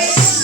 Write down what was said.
Yeah.